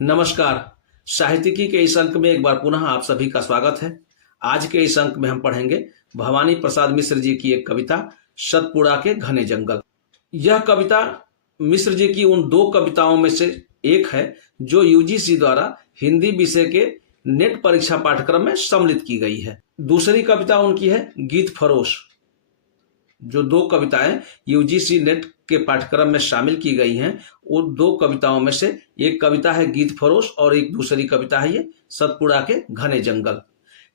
नमस्कार। साहित्यिकी के इस अंक में एक बार पुनः आप सभी का स्वागत है। आज के इस अंक में हम पढ़ेंगे भवानी प्रसाद मिश्र जी की एक कविता सतपुड़ा के घने जंगल। यह कविता मिश्र जी की उन दो कविताओं में से एक है जो यूजीसी द्वारा हिंदी विषय के नेट परीक्षा पाठ्यक्रम में सम्मिलित की गई है। दूसरी कविता उनकी है गीत फरोश। जो दो कविताएं यूजीसी नेट के पाठ्यक्रम में शामिल की गई हैं, वो दो कविताओं में से एक कविता है गीत फरोश और एक दूसरी कविता है ये सतपुड़ा के घने जंगल।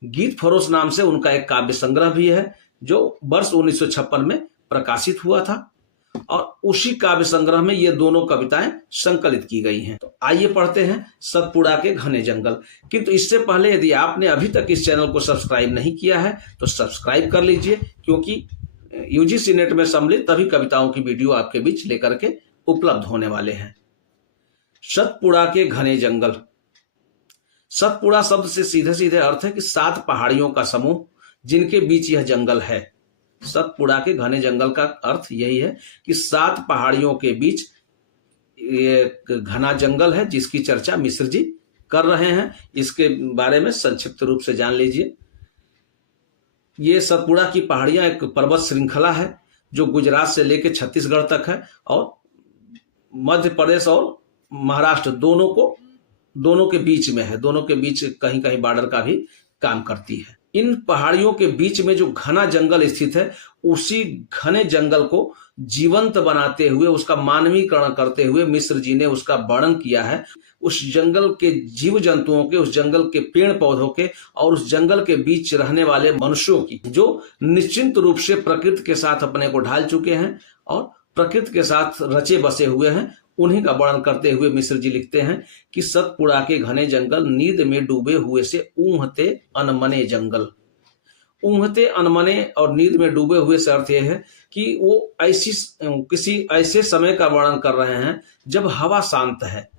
गीत फरोश नाम से उनका एक काव्य संग्रह भी है जो वर्ष 1956 में प्रकाशित हुआ था और उसी काव्य संग्रह में ये दोनों कविताएं संकलित की गई हैं। तो आइए पढ़ते हैं सतपुड़ा के घने जंगल। किंतु इससे पहले यदि आपने अभी तक इस चैनल को सब्सक्राइब नहीं किया है तो सब्सक्राइब कर लीजिए, क्योंकि यूजीसी नेट में सम्मिलित तभी कविताओं की वीडियो आपके बीच लेकर के उपलब्ध होने वाले हैं। सतपुड़ा के घने जंगल। सतपुड़ा शब्द से सीधे सीधे अर्थ है कि 7 पहाड़ियों का समूह जिनके बीच यह जंगल है। सतपुड़ा के घने जंगल का अर्थ यही है कि 7 पहाड़ियों के बीच एक घना जंगल है जिसकी चर्चा मिश्र जी कर रहे हैं। इसके बारे में संक्षिप्त रूप से जान लीजिए। ये सतपुड़ा की पहाड़ियां एक पर्वत श्रृंखला है जो गुजरात से लेकर छत्तीसगढ़ तक है और मध्य प्रदेश और महाराष्ट्र दोनों के बीच में है। दोनों के बीच कहीं कहीं बॉर्डर का भी काम करती है। इन पहाड़ियों के बीच में जो घना जंगल स्थित है, उसी घने जंगल को जीवंत बनाते हुए, उसका मानवीकरण करते हुए मिश्र जी ने उसका वर्णन किया है। उस जंगल के जीव जंतुओं के, उस जंगल के पेड़ पौधों के और उस जंगल के बीच रहने वाले मनुष्यों की, जो निश्चिंत रूप से प्रकृति के साथ अपने को ढाल चुके हैं और प्रकृति के साथ रचे बसे हुए हैं, उन्हीं का वर्णन करते हुए मिश्र जी लिखते हैं कि सतपुड़ा के घने जंगल नींद में डूबे हुए से ऊँघते अनमने जंगल। ऊँघते अनमने और नींद में डूबे हुए से अर्थ यह है कि वो किसी ऐसे समय का वर्णन कर रहे हैं जब हवा शांत है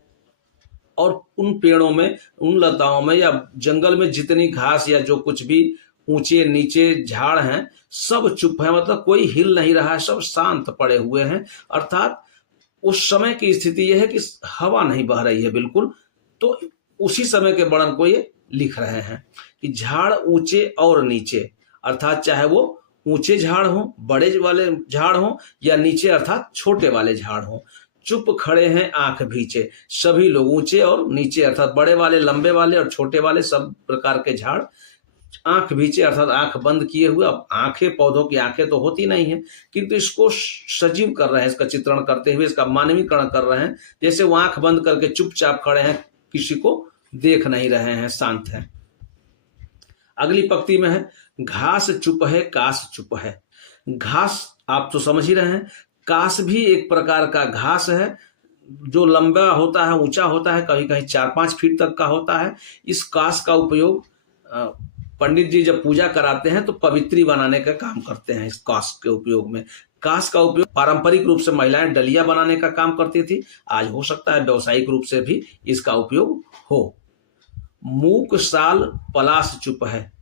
और उन पेड़ों में, उन लताओं में या जंगल में जितनी घास या जो कुछ भी ऊंचे नीचे झाड़ हैं सब चुप है, मतलब कोई हिल नहीं रहा है, सब शांत पड़े हुए हैं। अर्थात उस समय की स्थिति यह है कि हवा नहीं बह रही है बिल्कुल। तो उसी समय के वर्णन को ये लिख रहे हैं कि झाड़ ऊंचे और नीचे, अर्थात चाहे वो ऊंचे झाड़ हो, बड़े वाले झाड़ हो या नीचे अर्थात छोटे वाले झाड़ हो, चुप खड़े हैं आंख भींचे। सभी लोग ऊंचे और नीचे अर्थात बड़े वाले, लंबे वाले और छोटे वाले सब प्रकार के झाड़ आंख भींचे अर्थात आंख बंद किए हुए। अब आंखें, पौधों की आंखें तो होती नहीं है, किंतु इसको सजीव कर रहे हैं, इसका चित्रण करते हुए इसका मानवीकरण कर रहे हैं। जैसे वो आंख बंद करके चुपचाप खड़े हैं, किसी को देख नहीं रहे हैं, शांत हैं। अगली पंक्ति में है घास चुप है कास चुप है। घास आप तो समझ ही रहे हैं, कास भी एक प्रकार का घास है जो लंबा होता है, ऊंचा होता है, कहीं कहीं 4-5 फीट तक का होता है। इस कास का उपयोग पंडित जी जब पूजा कराते हैं तो पवित्री बनाने का काम करते हैं। इस कास के उपयोग में, कास का उपयोग पारंपरिक रूप से महिलाएं डलिया बनाने का काम करती थी, आज हो सकता है व्यावसायिक रूप से भी इसका उपयोग हो। मूक साल पलाश चुप है।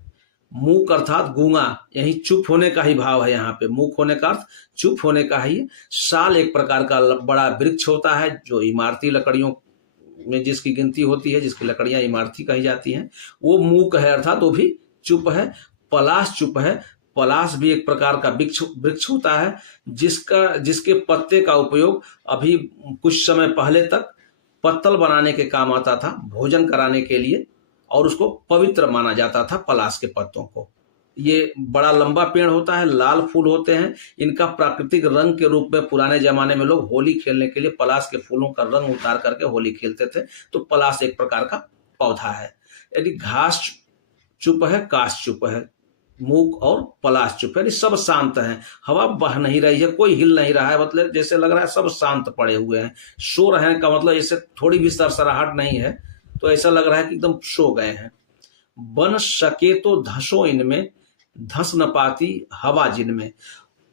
मूक अर्थात गूंगा, यही चुप होने का ही भाव है यहाँ पे। मूक होने का अर्थ चुप होने का ही। साल एक प्रकार का बड़ा वृक्ष होता है जो इमारती लकड़ियों में जिसकी गिनती होती है, जिसकी लकड़ियां इमारती कही जाती हैं, वो मूक है अर्थात वो भी चुप है। पलाश चुप है। पलाश भी एक प्रकार का वृक्ष होता है जिसके पत्ते का उपयोग अभी कुछ समय पहले तक पत्तल बनाने के काम आता था, भोजन कराने के लिए, और उसको पवित्र माना जाता था पलाश के पत्तों को। ये बड़ा लंबा पेड़ होता है, लाल फूल होते हैं। इनका प्राकृतिक रंग के रूप में पुराने जमाने में लोग होली खेलने के लिए पलाश के फूलों का रंग उतार करके होली खेलते थे। तो पलाश एक प्रकार का पौधा है। यदि घास चुप है, काश चुप है, मूक और पलाश चुप है, सब शांत हैं, हवा बह नहीं रही है, कोई हिल नहीं रहा है, मतलब जैसे लग रहा है सब शांत पड़े हुए हैं। सो रहे हैं का मतलब जैसे थोड़ी भी सरसराहट नहीं है, तो ऐसा लग रहा है कि एकदम सो गए हैं। बन सके तो धसो इनमें, धस न पाती हवा जिनमें।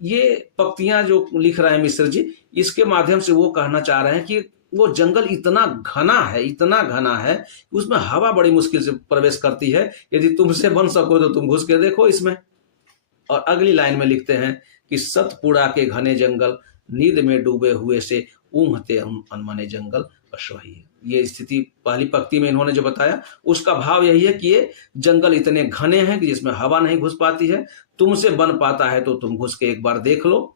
ये पंक्तियां जो लिख रहे हैं मिश्र जी, इसके माध्यम से वो कहना चाह रहे हैं कि वो जंगल इतना घना है, इतना घना है कि उसमें हवा बड़ी मुश्किल से प्रवेश करती है। यदि तुमसे बन सको तो तुम घुस के देखो इसमें। और अगली लाइन में लिखते हैं कि सतपुड़ा के घने जंगल नींद में डूबे हुए से ऊँघते अनमने जंगल। बस वही है। ये स्थिति पहली पंक्ति में इन्होंने जो बताया उसका भाव यही है कि ये जंगल इतने घने हैं कि जिसमें हवा नहीं घुस पाती है। तुमसे बन पाता है तो तुम घुस के एक बार देख लो।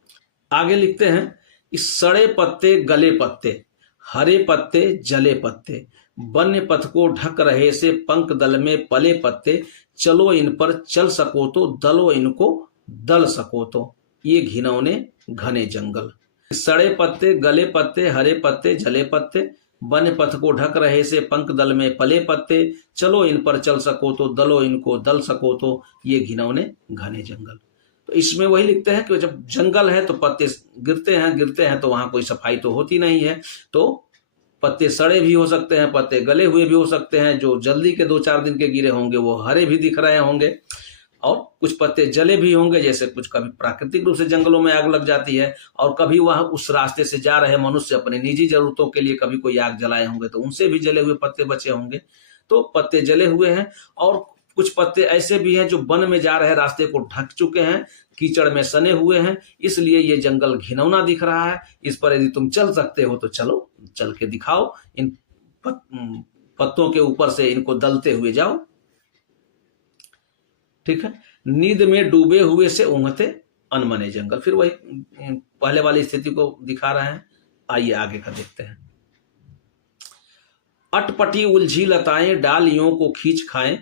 आगे लिखते हैं, इस सड़े पत्ते गले पत्ते, हरे पत्ते जले पत्ते, वन्य पथ को ढक रहे से पंख दल में पले पत्ते, चलो इन पर चल सको तो दलो इनको दल सको तो, ये घिनौने घने जंगल। सड़े पत्ते गले पत्ते, हरे पत्ते जले पत्ते, वन्य पथ को ढक रहे से पंख दल में पले पत्ते, चलो इन पर चल सको तो दलो इनको दल सको तो, ये घिनौने घने जंगल। तो इसमें वही लिखते हैं कि जब जंगल है तो पत्ते गिरते हैं तो वहां कोई सफाई तो होती नहीं है, तो पत्ते सड़े भी हो सकते हैं, पत्ते गले हुए भी हो सकते हैं, जो जल्दी के 2-4 दिन के गिरे होंगे वो हरे भी दिख रहे होंगे, और कुछ पत्ते जले भी होंगे, जैसे कुछ कभी प्राकृतिक रूप से जंगलों में आग लग जाती है, और कभी वह उस रास्ते से जा रहे मनुष्य अपनी निजी जरूरतों के लिए कभी कोई आग जलाए होंगे तो उनसे भी जले हुए पत्ते बचे होंगे। तो पत्ते जले हुए हैं, और कुछ पत्ते ऐसे भी हैं जो वन में जा रहे रास्ते को ढक चुके हैं, कीचड़ में सने हुए हैं, इसलिए ये जंगल घिनौना दिख रहा है। इस पर यदि तुम चल सकते हो तो चलो, चल के दिखाओ, इन पत्तों के ऊपर से इनको दलते हुए जाओ। ठीक है, नींद में डूबे हुए से ऊँघते अनमने जंगल, फिर वही पहले वाली स्थिति को दिखा रहे हैं। आइए आगे का देखते हैं। अटपटी उलझी लताएं डालियों को खींच खाएं,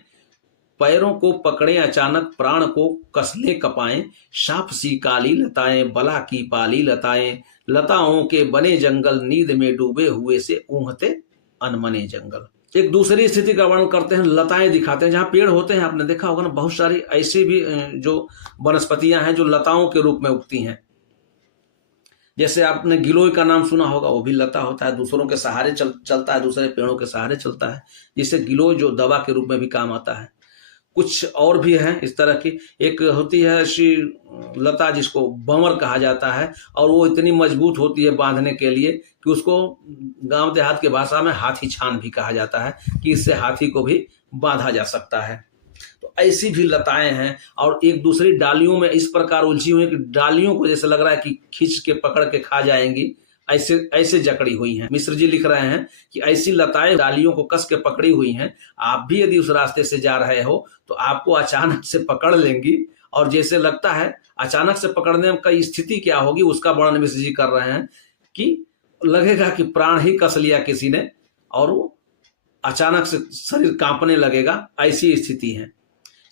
पैरों को पकड़े अचानक प्राण को कसले कपाएं, सांप सी काली लताएं बला की पाली लताएं, लताओं के बने जंगल नींद में डूबे हुए से ऊँघते अनमने जंगल। एक दूसरी स्थिति का वर्णन करते हैं, लताएं दिखाते हैं जहां पेड़ होते हैं। आपने देखा होगा ना, बहुत सारी ऐसी भी जो वनस्पतियां हैं जो लताओं के रूप में उगती हैं। जैसे आपने गिलोय का नाम सुना होगा, वो भी लता होता है, दूसरों के सहारे चलता है, दूसरे पेड़ों के सहारे चलता है, जिससे गिलोय जो दवा के रूप में भी काम आता है। कुछ और भी हैं इस तरह की, एक होती है ऐसी लता जिसको बंवर कहा जाता है, और वो इतनी मजबूत होती है बांधने के लिए कि उसको गांव देहात के भाषा में हाथी छान भी कहा जाता है, कि इससे हाथी को भी बांधा जा सकता है। तो ऐसी भी लताएं हैं, और एक दूसरी डालियों में इस प्रकार उलझी हुई कि डालियों को जैसे लग रहा है कि खींच के पकड़ के खा जाएंगी, ऐसे ऐसे जकड़ी हुई हैं। मिश्र जी लिख रहे हैं कि ऐसी लताएं डालियों को कस के पकड़ी हुई हैं, आप भी यदि उस रास्ते से जा रहे हो तो आपको अचानक से पकड़ लेंगी, और जैसे लगता है अचानक से पकड़ने का स्थिति क्या होगी उसका वर्णन मिश्र जी कर रहे हैं, कि लगेगा कि प्राण ही कस लिया किसी ने, और वो अचानक से शरीर कांपने लगेगा, ऐसी स्थिति है।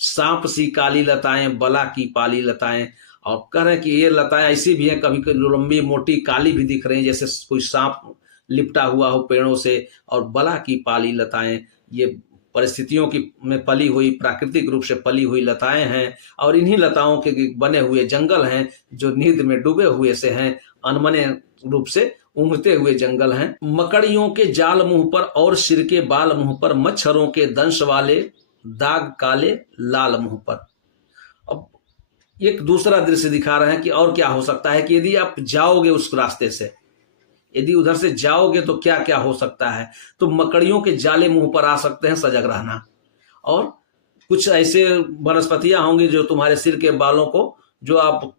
सांप सी काली लताएं बला की पाली लताएं, और कह रहे हैं कि ये लताएं ऐसी भी हैं, कभी कभी लंबी मोटी काली भी दिख रही हैं, जैसे कोई सांप लिपटा हुआ हो पेड़ों से, और बला की पाली लताएं, ये परिस्थितियों की में पली हुई, प्राकृतिक रूप से पली हुई लताएं हैं, और इन्हीं लताओं के बने हुए जंगल हैं जो नींद में डूबे हुए से हैं, अनमने रूप से ऊँघते हुए जंगल हैं। मकड़ियों के जाल मुंह पर और सिर के बाल मुंह पर, मच्छरों के दंश वाले दाग काले लाल मुंह पर। अब एक दूसरा दृश्य दिखा रहे हैं कि और क्या हो सकता है, कि यदि आप जाओगे उस रास्ते से, यदि उधर से जाओगे तो क्या क्या हो सकता है। तो मकड़ियों के जाले मुंह पर आ सकते हैं, सजग रहना, और कुछ ऐसे वनस्पतियां होंगी जो तुम्हारे सिर के बालों को जो आप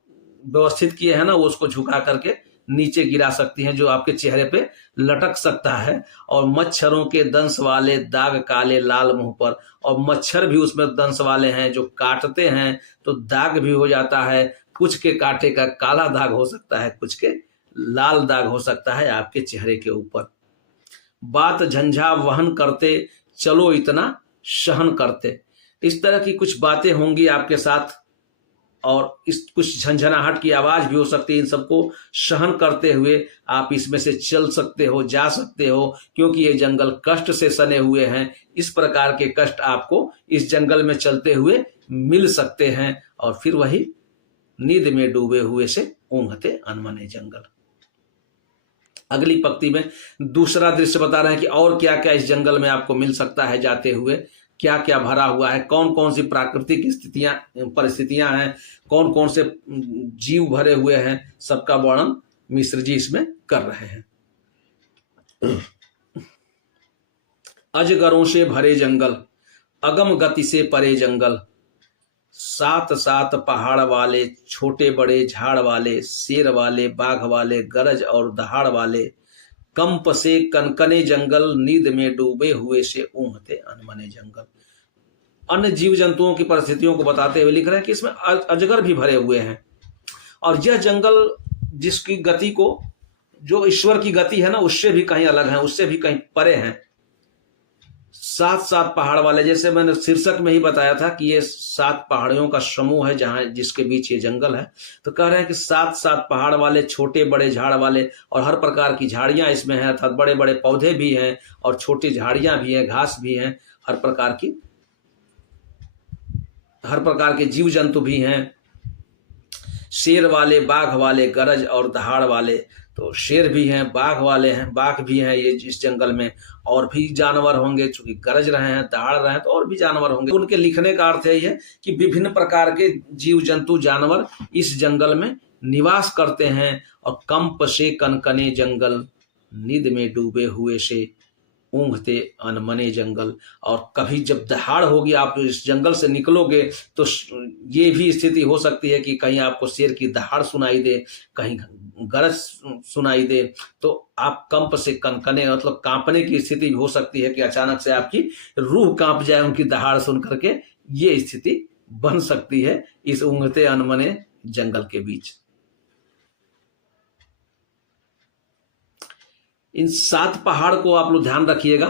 व्यवस्थित किए हैं ना, वो उसको झुका करके नीचे गिरा सकती हैं, जो आपके चेहरे पे लटक सकता है। और मच्छरों के दंश वाले दाग काले लाल मुंह पर, और मच्छर भी उसमें दंश वाले हैं जो काटते हैं तो दाग भी हो जाता है, कुछ के कांटे का काला दाग हो सकता है, कुछ के लाल दाग हो सकता है आपके चेहरे के ऊपर। बात झंझा वहन करते चलो इतना सहन करते, इस तरह की कुछ बातें होंगी आपके साथ, और इस कुछ झंझनाहट की आवाज भी हो सकती है। इन सबको सहन करते हुए आप इसमें से चल सकते हो, जा सकते हो, क्योंकि ये जंगल कष्ट से सने हुए हैं। इस प्रकार के कष्ट आपको इस जंगल में चलते हुए मिल सकते हैं। और फिर वही नींद में डूबे हुए से ऊँघते अनमने जंगल। अगली पंक्ति में दूसरा दृश्य बता रहे हैं कि और क्या क्या इस जंगल में आपको मिल सकता है जाते हुए, क्या क्या भरा हुआ है, कौन कौन सी प्राकृतिक स्थितियां परिस्थितियां हैं, कौन कौन से जीव भरे हुए हैं, सबका वर्णन मिश्र जी इसमें कर रहे हैं। अजगरों से भरे जंगल, अगम गति से परे जंगल, सात सात पहाड़ वाले, छोटे बड़े झाड़ वाले, शेर वाले, बाघ वाले, गरज और दहाड़ वाले, कंप से कनकने जंगल, नींद में डूबे हुए से ऊँघते अनमने जंगल। अन्य जीव जंतुओं की परिस्थितियों को बताते हुए लिख रहे हैं कि इसमें अजगर भी भरे हुए हैं, और यह जंगल जिसकी गति को, जो ईश्वर की गति है ना, उससे भी कहीं अलग है, उससे भी कहीं परे हैं। 7 पहाड़ वाले, जैसे मैंने शीर्षक में ही बताया था कि ये 7 पहाड़ियों का समूह है जहां जिसके बीच ये जंगल है। तो कह रहे हैं कि 7 पहाड़ वाले, छोटे बड़े झाड़ वाले, और हर प्रकार की झाड़ियां इसमें हैं, अर्थात बड़े बड़े पौधे भी हैं और छोटी झाड़ियां भी हैं, घास भी हैं, हर प्रकार के जीव जंतु भी हैं। शेर वाले, बाघ वाले, गरज और दहाड़ वाले, तो शेर भी हैं, बाघ वाले हैं, बाघ भी हैं ये इस जंगल में, और भी जानवर होंगे, चूंकि गरज रहे हैं, दहाड़ रहे हैं, तो और भी जानवर होंगे। उनके लिखने का अर्थ यही है कि विभिन्न प्रकार के जीव जंतु जानवर इस जंगल में निवास करते हैं। और कंप से कनकने जंगल, नींद में डूबे हुए से ऊँघते अनमने जंगल। और कभी जब दहाड़ होगी, आप इस जंगल से निकलोगे, तो ये भी स्थिति हो सकती है कि कहीं आपको शेर की दहाड़ सुनाई दे, कहीं गरज सुनाई दे, तो आप कंप से कनकने, मतलब कांपने की स्थिति हो सकती है कि अचानक से आपकी रूह कांप जाए उनकी दहाड़ सुन करके। ये स्थिति बन सकती है इस ऊँघते अनमने जंगल के बीच। इन 7 पहाड़ को आप लोग ध्यान रखिएगा,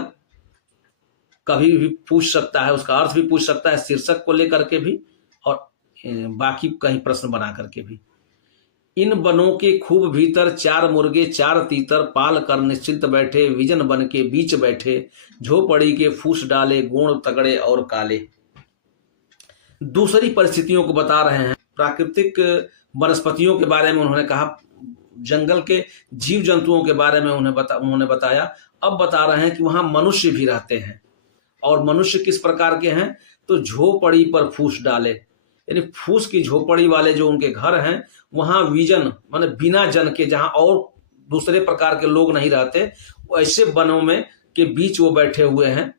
कभी भी पूछ सकता है, उसका अर्थ भी पूछ सकता है शीर्षक को लेकर के भी, और बाकी कहीं प्रश्न बना करके भी। इन बनों के खूब भीतर 4 मुर्गे 4 तीतर, पाल कर निश्चिंत बैठे, विजन बन के बीच बैठे, झोपड़ी के फूस डाले, गोण तगड़े और काले। दूसरी परिस्थितियों को बता रहे हैं, प्राकृतिक वनस्पतियों के बारे में उन्होंने कहा, जंगल के जीव जंतुओं के बारे में उन्होंने बताया। अब बता रहे हैं कि वहां मनुष्य भी रहते हैं, और मनुष्य किस प्रकार के हैं, तो झोपड़ी पर फूस डाले, यानी फूस की झोपड़ी वाले जो उनके घर हैं, वहां विजन माने बिना जन के, जहां और दूसरे प्रकार के लोग नहीं रहते, ऐसे वनों में के बीच वो बैठे हुए हैं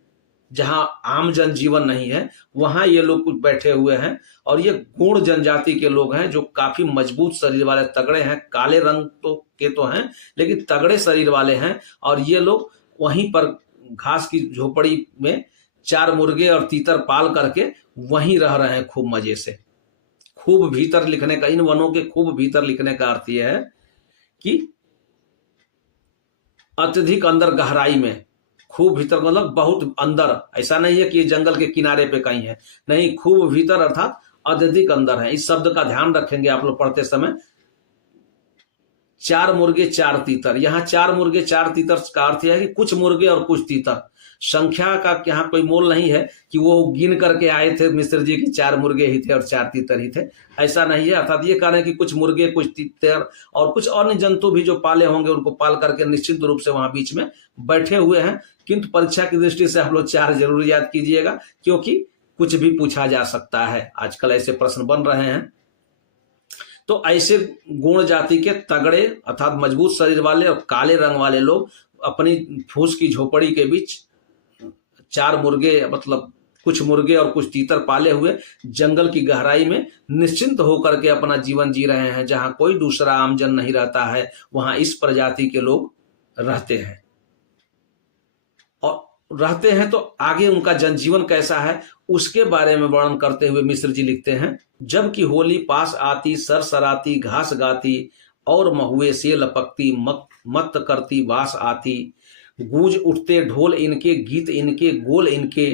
जहां आम जन जीवन नहीं है, वहां ये लोग कुछ बैठे हुए हैं। और ये गौड़ जनजाति के लोग हैं जो काफी मजबूत शरीर वाले, तगड़े हैं, काले रंग के तो हैं लेकिन तगड़े शरीर वाले हैं। और ये लोग वहीं पर घास की झोपड़ी में 4 मुर्गे और तीतर पाल करके वहीं रह रहे हैं खूब मजे से। खूब भीतर लिखने का, इन वनों के खूब भीतर लिखने का अर्थ यह है कि अत्यधिक अंदर गहराई में, खूब भीतर मतलब बहुत अंदर, ऐसा नहीं है कि ये जंगल के किनारे पे कहीं है, नहीं, खूब भीतर अर्थात अत्यधिक अंदर है। इस शब्द का ध्यान रखेंगे आप लोग पढ़ते समय। 4 मुर्गे 4 तीतर, यहाँ 4 मुर्गे 4 तीतर का अर्थ है कि कुछ मुर्गे और कुछ तीतर, संख्या का यहाँ कोई मोल नहीं है कि वो गिन करके आए थे मिश्र जी की 4 मुर्गे ही थे और 4 तीतर ही थे, ऐसा नहीं है। अर्थात ये कह रहे हैं कि कुछ मुर्गे, कुछ तीतर और कुछ अन्य जंतु भी जो पाले होंगे, उनको पाल करके निश्चित रूप से वहां बीच में बैठे हुए हैं। किंतु परीक्षा की दृष्टि से आप लोग 4 जरूर याद कीजिएगा, क्योंकि कुछ भी पूछा जा सकता है, आजकल ऐसे प्रश्न बन रहे हैं। तो ऐसे गुण जाति के तगड़े अर्थात मजबूत शरीर वाले और काले रंग वाले लोग अपनी फूस की झोपड़ी के बीच 4 मुर्गे, मतलब कुछ मुर्गे और कुछ तीतर पाले हुए जंगल की गहराई में निश्चिंत होकर के अपना जीवन जी रहे हैं। जहां कोई दूसरा आमजन नहीं रहता है, वहां इस प्रजाति के लोग रहते हैं। और रहते हैं तो आगे उनका जनजीवन कैसा है उसके बारे में वर्णन करते हुए मिश्र जी लिखते हैं, जबकि होली पास आती, सरसराती घास गाती, और महुए से लपकती, मत करती वास आती, गूंज उठते ढोल इनके, गीत इनके, गोल इनके,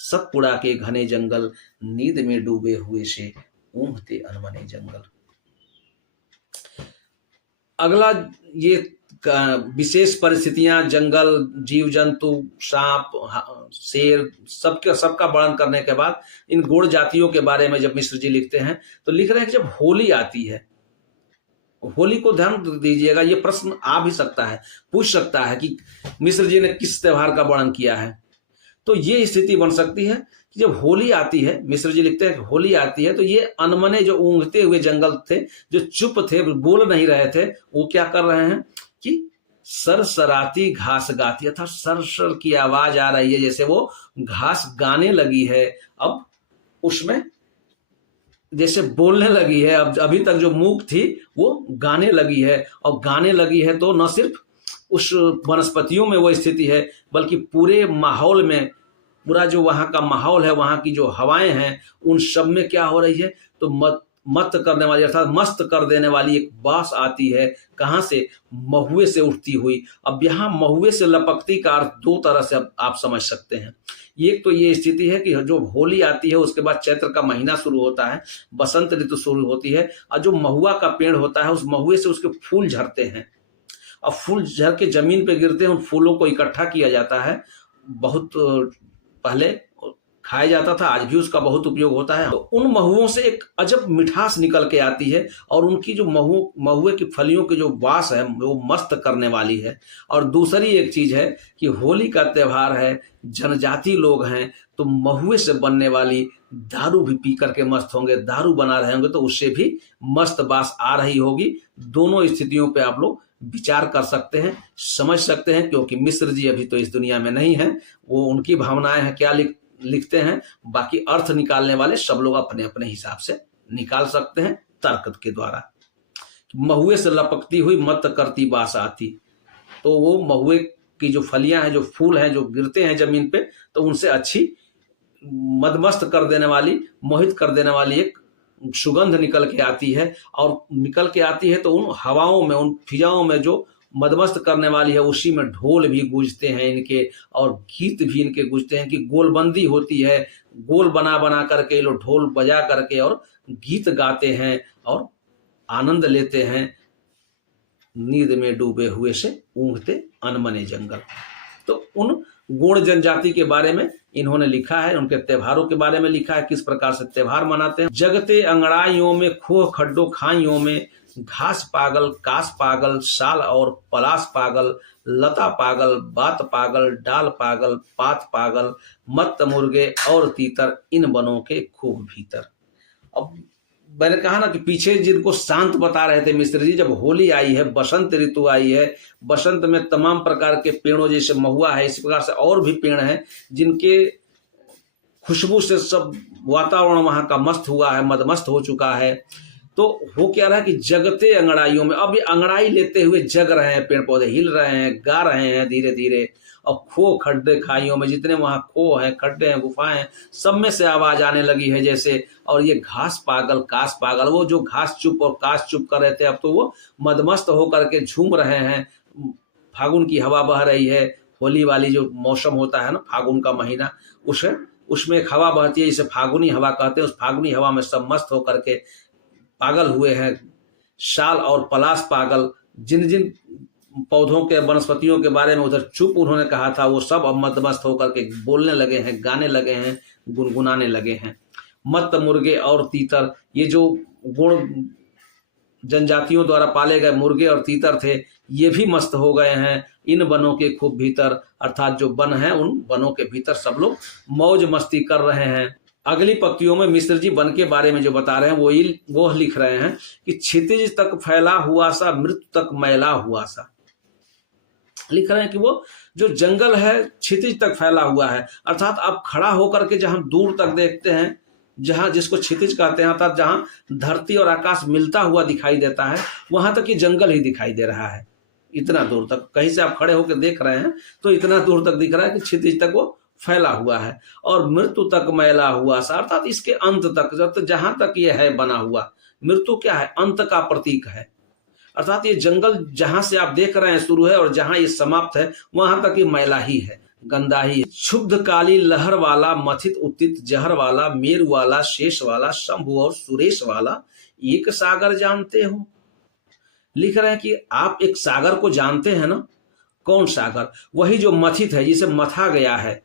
सतपुड़ा के घने जंगल, नींद में डूबे हुए से ऊँघते अनमने जंगल। अगला ये विशेष परिस्थितियां, जंगल, जीव जंतु, सांप, शेर, सबका वर्णन करने के बाद इन गौड़ जातियों के बारे में जब मिश्र जी लिखते हैं तो लिख रहे हैं कि जब होली आती है, होली को ध्यान दीजिएगा, ये प्रश्न आ भी सकता है, पूछ सकता है कि मिश्र जी ने किस त्योहार का वर्णन किया है। तो ये स्थिति बन सकती है कि जब होली आती है, मिश्र जी लिखते हैं कि होली आती है तो ये अनमने जो ऊँघते हुए जंगल थे, जो चुप थे, बोल नहीं रहे थे, वो क्या कर रहे हैं कि सरसराती घास गाती, अर्थात सरसर की आवाज आ रही है, जैसे वो घास गाने लगी है, अब उसमें जैसे बोलने लगी है। अब अभी तक जो मूक थी वो गाने लगी है, और गाने लगी है तो न सिर्फ उस वनस्पतियों में वो स्थिति है, बल्कि पूरे माहौल में, पूरा जो वहाँ का माहौल है, वहाँ की जो हवाएं हैं, उन सब में क्या हो रही है, तो मत करने वाली अर्थात मस्त कर देने वाली एक बास आती है। कहाँ से? महुए से उठती हुई। अब यहाँ महुए से लपकती का अर्थ दो तरह से आप समझ सकते हैं। एक तो ये स्थिति है कि जो होली आती है उसके बाद चैत्र का महीना शुरू होता है, बसंत ऋतु शुरू होती है, और जो महुआ का पेड़ होता है उस महुए से उसके फूल झड़ते हैं, और फूल झड़ के जमीन पे गिरते हैं। उन फूलों को इकट्ठा किया जाता है, बहुत पहले खाया जाता था, आज भी उसका बहुत उपयोग होता है। तो उन महुओं से एक अजब मिठास निकल के आती है, और उनकी जो महुए की फलियों की जो वास है वो मस्त करने वाली है। और दूसरी एक चीज है कि होली का त्यौहार है, जनजाति लोग हैं, तो महुए से बनने वाली दारू भी पी करके मस्त होंगे, दारू बना रहे होंगे तो उससे भी मस्त बास आ रही होगी। दोनों स्थितियों पे आप लोग विचार कर सकते हैं, समझ सकते हैं, क्योंकि मिश्र जी अभी तो इस दुनिया में नहीं है। वो उनकी भावनाएं हैं, क्या लिखते हैं, बाकी अर्थ निकालने वाले सब लोग अपने अपने हिसाब से निकाल सकते हैं तर्क के द्वारा। महुए से लपकती हुई मत करती बास आती, तो वो महुए की जो फलियां हैं, जो फूल हैं, जो गिरते हैं जमीन पे, तो उनसे अच्छी मदमस्त कर देने वाली, मोहित कर देने वाली एक सुगंध निकल के आती है। और निकल के आती है तो उन हवाओं में, उन फिजाओं में जो मदमस्त करने वाली है, उसी में ढोल भी गूंजते हैं इनके, और गीत भी इनके गूंजते हैं, कि गोलबंदी होती है, गोल बना बना करके लोग ढोल बजा करके और गीत गाते हैं और आनंद लेते हैं। नींद में डूबे हुए से ऊँघते अनमने जंगल। तो उन गोंड जनजाति के बारे में इन्होंने लिखा है, उनके त्योहारों के बारे में लिखा है, किस प्रकार से त्योहार मनाते हैं। जगते अंगड़ाइयों में, खोह खड्डों खाइयों में, घास पागल, कास पागल, साल और पलास पागल, लता पागल, बात पागल, डाल पागल, पात पागल, मत्त मुर्गे और तीतर, इन बनों के खूब भीतर। अब मैंने कहा ना कि पीछे जिनको शांत बता रहे थे मिश्र जी, जब होली आई है, बसंत ऋतु आई है, बसंत में तमाम प्रकार के पेड़ों, जैसे महुआ है, इसी प्रकार से और भी पेड़ हैं जिनके खुशबू से सब वातावरण वहां का मस्त हुआ है, मदमस्त हो चुका है। तो हो क्या रहा है कि जगते अंगड़ाइयों में, अब ये अंगड़ाई लेते हुए जग रहे हैं, पेड़ पौधे हिल रहे हैं, गा रहे हैं धीरे धीरे। और खो खड्डे खाइयों में, जितने वहां खो हैं, खड्डे हैं, गुफाएं हैं, सब में से आवाज आने लगी है जैसे। और ये घास पागल, कास पागल, वो जो घास चुप और कास चुप कर रहे थे, अब तो वो मदमस्त होकर के झूम रहे हैं। फागुन की हवा बह रही है, होली वाली जो मौसम होता है ना, फागुन का महीना, उसमें एक हवा बहती है जिसे फागुनी हवा कहते हैं। उस फागुनी हवा में सब मस्त होकर के पागल हुए हैं। शाल और पलाश पागल, जिन जिन पौधों के, वनस्पतियों के बारे में उधर चुप उन्होंने कहा था, वो सब अब मदमस्त होकर के बोलने लगे हैं, गाने लगे हैं, गुनगुनाने लगे हैं। मत्त मुर्गे और तीतर, ये जो गुण जनजातियों द्वारा पाले गए मुर्गे और तीतर थे, ये भी मस्त हो गए हैं इन बनों के खूब भीतर, अर्थात जो वन हैं उन बनों के भीतर सब लोग मौज मस्ती कर रहे हैं। अगली पंक्तियों में मिश्र जी वन के बारे में जो बता रहे हैं वो लिख रहे हैं कि क्षितिज तक फैला हुआ सा, मृत्यु तक मैला हुआ सा। लिख रहे हैं कि वो जो जंगल है क्षितिज तक फैला हुआ है, अर्थात आप खड़ा होकर के जहां दूर तक देखते हैं, जहां जिसको क्षितिज कहते हैं, अर्थात जहां धरती और आकाश मिलता हुआ दिखाई देता है, वहां तक ये जंगल ही दिखाई दे रहा है। इतना दूर तक, कहीं से आप खड़े होकर देख रहे हैं तो इतना दूर तक दिख रहा है कि क्षितिज तक वो फैला हुआ है। और मृत्यु तक मैला हुआ सा, अर्थात इसके अंत तक, जहां तक ये है बना हुआ। मृत्यु क्या है? अंत का प्रतीक है। अर्थात ये जंगल जहां से आप देख रहे हैं शुरू है और जहां ये समाप्त है, वहां तक ये मैला ही है, गंदा ही है। क्षुब्ध काली लहर वाला, मथित उत्थित जहर वाला, मेरु वाला, शेष वाला, शंभु और सुरेश वाला, एक सागर जानते हो। लिख रहे हैं कि आप एक सागर को जानते हैं ना। कौन सागर? वही जो मथित है, जिसे मथा गया है।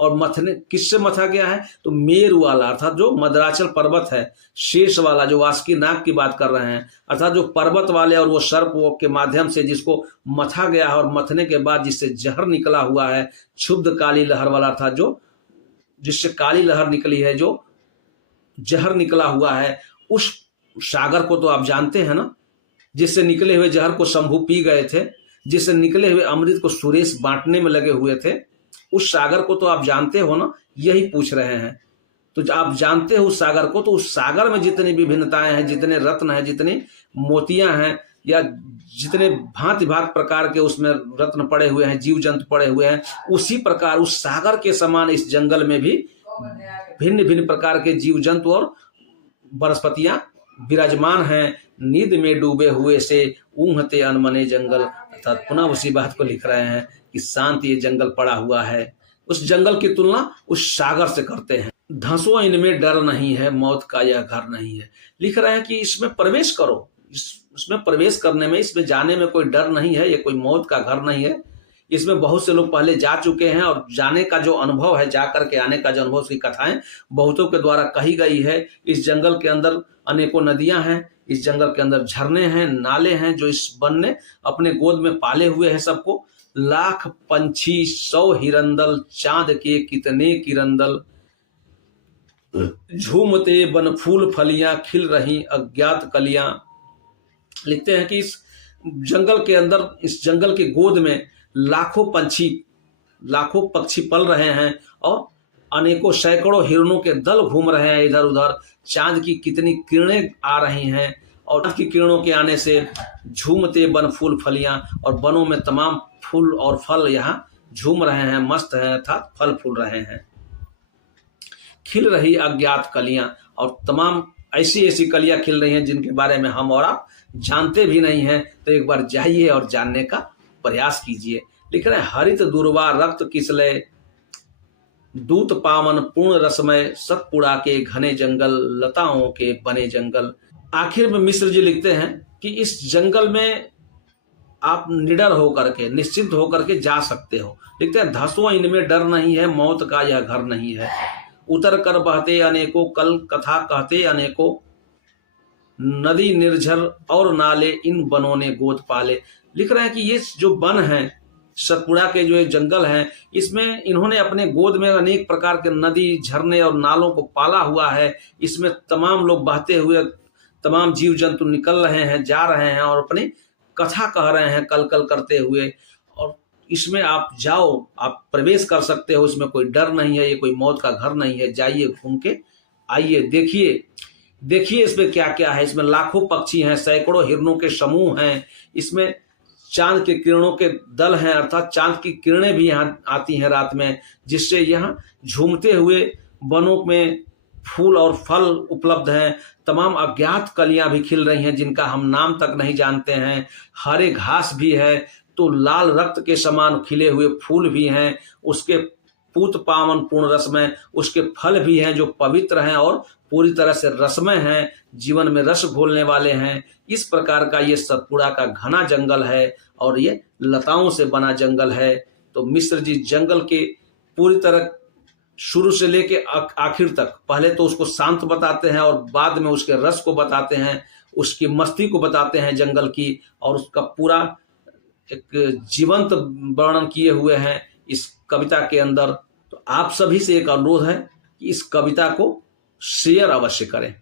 और मथने किससे मथा गया है? तो मेरु वाला, अर्थात जो मद्राचल पर्वत है। शेष वाला, जो वासुकी नाग की बात कर रहे हैं, अर्थात जो पर्वत वाले और वो सर्प के माध्यम से जिसको मथा गया है और मथने के बाद जिससे जहर निकला हुआ है। क्षुब्ध काली लहर वाला, अर्थात जो जिससे काली लहर निकली है, जो जहर निकला हुआ है, उस सागर को तो आप जानते हैं ना। जिससे निकले हुए जहर को शंभु पी गए थे, जिससे निकले हुए अमृत को सुरेश बांटने में लगे हुए थे, उस सागर को तो आप जानते हो ना। यही पूछ रहे हैं। तो आप जानते हो उस सागर को, तो उस सागर में जितनी विभिन्नताएं हैं, जितने रत्न हैं, जितनी मोतियां हैं, या जितने भांति भांति प्रकार के उसमें रत्न पड़े हुए हैं, जीव जंतु पड़े हुए हैं, उसी प्रकार उस सागर के समान इस जंगल में भी भिन्न भिन्न प्रकार के जीव जंतु और वनस्पतियां विराजमान हैं। नींद में डूबे हुए से ऊँघते अनमने जंगल, अर्थात पुनः उसी बात को लिख रहे हैं कि शांत ये जंगल पड़ा हुआ है। उस जंगल की तुलना उस सागर से करते हैं। धंसो इनमें डर नहीं है, मौत का यह घर नहीं है। लिख रहे हैं कि इसमें प्रवेश करो, इसमें प्रवेश करने में, इसमें जाने में कोई डर नहीं है, ये कोई मौत का घर नहीं है। इसमें बहुत से लोग पहले जा चुके हैं और जाने का जो अनुभव है, जा करके आने का जो अनुभव, उसकी कथाएं बहुतों के द्वारा कही गई है। इस जंगल के अंदर अनेकों नदियां हैं, इस जंगल के अंदर झरने हैं, नाले हैं, जो इस वन ने अपने गोद में पाले हुए हैं सबको। लाख पंछी 100 हिरंदल, चांद के कितने किरंदल, झूमते बन फूल फलियां, खिल रही अज्ञात कलियां। लिखते हैं कि इस जंगल के अंदर, इस जंगल की गोद में लाखों पक्षी पल रहे हैं और अनेकों सैकड़ों हिरणों के दल घूम रहे हैं इधर उधर। चांद की कितनी किरणें आ रही हैं और चांद की किरणों के आने से झूमते बन फूल फलियां, और वनों में तमाम फूल और फल यहाँ झूम रहे हैं, मस्त हैं, अर्थात फल फूल रहे हैं। खिल रही अज्ञात कलियां, और तमाम ऐसी ऐसी कलियां खिल रही हैं जिनके बारे में हम और आप जानते भी नहीं हैं। तो एक बार जाइए और जानने का प्रयास कीजिए। लिख रहे हैं हरित दुर्वा रक्त किसलय, दूत पावन पूर्ण रसमय, सतपुड़ा के घने जंगल, लताओं के बने जंगल। आखिर में मिश्र जी लिखते हैं कि इस जंगल में आप निडर होकर के, निश्चिंत होकर के जा सकते हो। लिखते हैं धंसो इनमें डर नहीं है, मौत का यह घर नहीं है। उतर कर बहते अनेकों कल कथा कहते अनेकों, नदी निर्झर और नाले इन वनों ने गोद पाले। लिख रहे हैं कि ये जो वन है, सतपुड़ा के जो जंगल हैं, इसमें इन्होंने अपने गोद में अनेक प्रकार के नदी, झरने और नालों को पाला हुआ है। इसमें तमाम लोग बहते हुए, तमाम जीव जंतु निकल रहे हैं, जा रहे हैं और अपनी कथा कह रहे हैं कल कल करते हुए। और इसमें आप जाओ, आप प्रवेश कर सकते हो, इसमें कोई डर नहीं है, ये कोई मौत का घर नहीं है। जाइए, घूम के आइए, देखिए इसमें क्या क्या है। इसमें लाखों पक्षी हैं, सैकड़ों हिरणों के समूह हैं, इसमें चांद के किरणों के दल हैं, अर्थात चांद की किरणें भी यहाँ आती हैं रात में, जिससे यहाँ झूमते हुए वनों में फूल और फल उपलब्ध हैं। तमाम अज्ञात कलियां भी खिल रही हैं जिनका हम नाम तक नहीं जानते हैं। हरे घास भी है, तो लाल रक्त के समान खिले हुए फूल भी हैं। उसके पूत पावन पूर्ण रसमय, उसके फल भी हैं जो पवित्र हैं और पूरी तरह से रसमय हैं, जीवन में रस घोलने वाले हैं। इस प्रकार का ये सतपुड़ा का घना जंगल है और ये लताओं से बना जंगल है। तो मिश्र जी जंगल के पूरी तरह शुरू से लेके आखिर तक, पहले तो उसको शांत बताते हैं और बाद में उसके रस को बताते हैं, उसकी मस्ती को बताते हैं जंगल की, और उसका पूरा एक जीवंत वर्णन किए हुए हैं इस कविता के अंदर। तो आप सभी से एक अनुरोध है कि इस कविता को शेयर अवश्य करें।